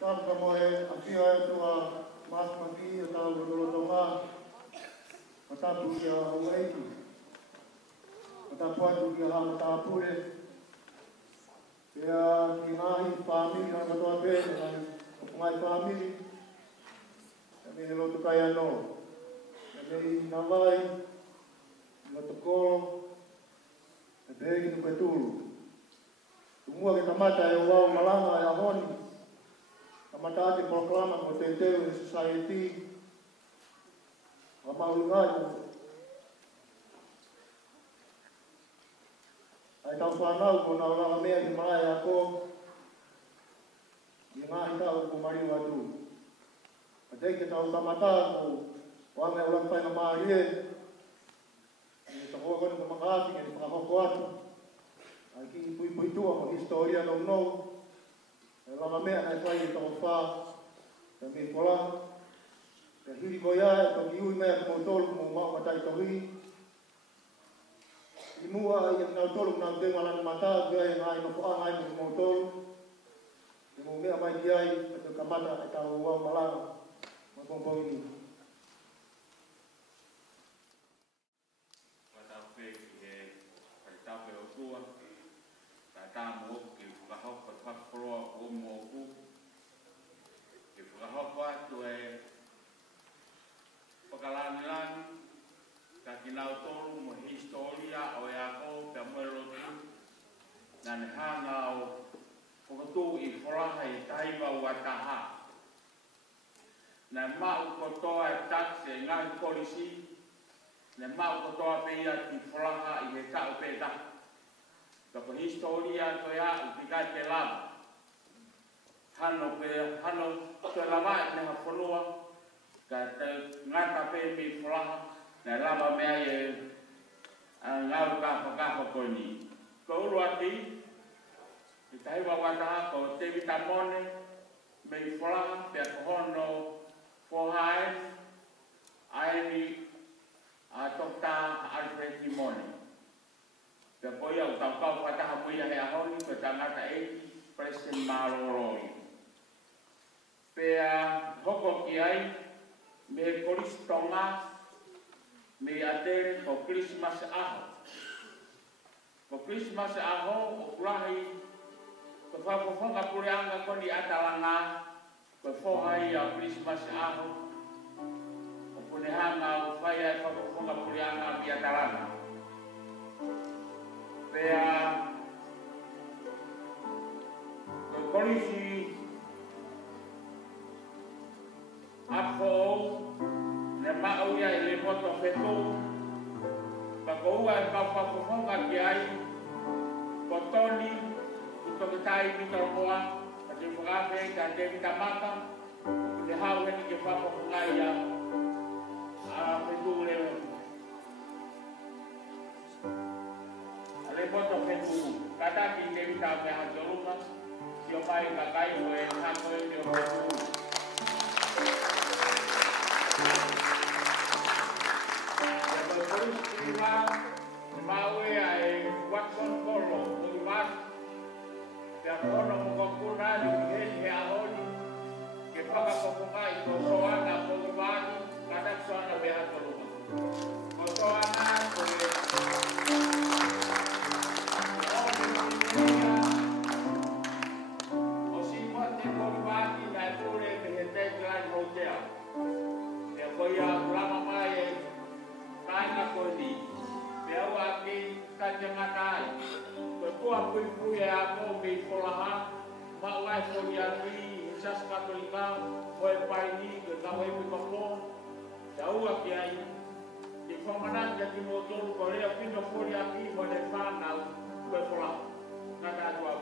Tāpaka mo e awhia e tua māsmaki e tau rotoro mā. Ma tāpu ki a Hawaitu. Ma tāpu atu ki a Hama Tāpure. Pea ki ngāhi whāmiri hanga toa pēne, ngai whāmiri. E me he lotu kai anō. E me i nawai, i lotu koro, e pehe ki nuke tūru. Tumua ke tamata e wau malanga e ahoni. Tamata ate proklama mo te teo e society. A mauri ngāi. Ai tau whanau ko nā ranga mea ki marae a ko. I ngāhi tau ko mariu atu. A teike tau tamata ko wame o lampai na maari e. I te hoa koni ko makaati ke te whakahoko atu. Ai ki pui pui tua mo historia no no. E ranga mea nai whai e tau whā. Te me kola. Te hiri ko ia e toki ui mea mo tolu mo mau matai tohi. I mua i ngau tolu ngau te malana mata, kia e ngai no wha ngai mo tolu. I mo mea mai ki ai, e te kamata e tau wau malana. Ma pongpong ni. Wata whē ki he kaitape o tua. Ka tā mo ki whakahoko whakaporoa o mo u. Ki whakahoko atu e whakalani-lani. Ka ki nau tolu mo historia o e ako ka moerotu. Nane hanga o whakatū i whoraha i taiwa ua taha. Nai mau kotoa e takse e ngai polisi. Nai mau kotoa pe ia ki whoraha i he tau pēta. Ka po historia to ia u pikai te lava. Hano te lava e neha whanua. Ka te ngata pe mi whoraha. Nai lava mea e ngau ka koni. Ko uru ati, i tahiwa wataha ko te vitamone, me i whoraha, pia kohono whohae, aeni a Dr. Alfred Timone. Pia poia u tau kau wataha muia he ahoni, ko tangata eki, President Maroroi. Pia hoko ki ai, me polisi tonga, me atere ko Christmas aho. Ko Christmas aho o kurahi ko whakawhanga pureanga koni atalanga ko whohai a Christmas aho o punehanga o whaia e whakawhanga pureanga mi atalanga. Pea ko polisi apo ne mauia i le moto whetu. Ka koua e whakawhonga ki ai, ko toni, i toki tai mikaromoa, ka te whakape, ka te mitamaka, te hau heni ke whakawhonga i a whetu leo. A le moto whetu, ka taki te mitame ha joruma, si o mai ka kai o e hako e te o whetu. Maue ai Watson Polo, o mas te akono mo kokuna ni heli he ahoni ke whakakokunga i ko soana o wani kada soana beha koruma. Ko soana ko e o si mote korumaki na e pure me he te Grand Hotel. Te koia ulama mai e kaina koni. Pea ua ki kate matai. Ko tua pui e a mo me i wholaha. Ma uai koni a ki i sas katolika. Ko e pai ni ke tau e pui kapo. Te ua ki ai. I whamanang ya ki mo tolu ko rea pino fori a ki mo ne whanau. Ko e wholaha. Ngata atua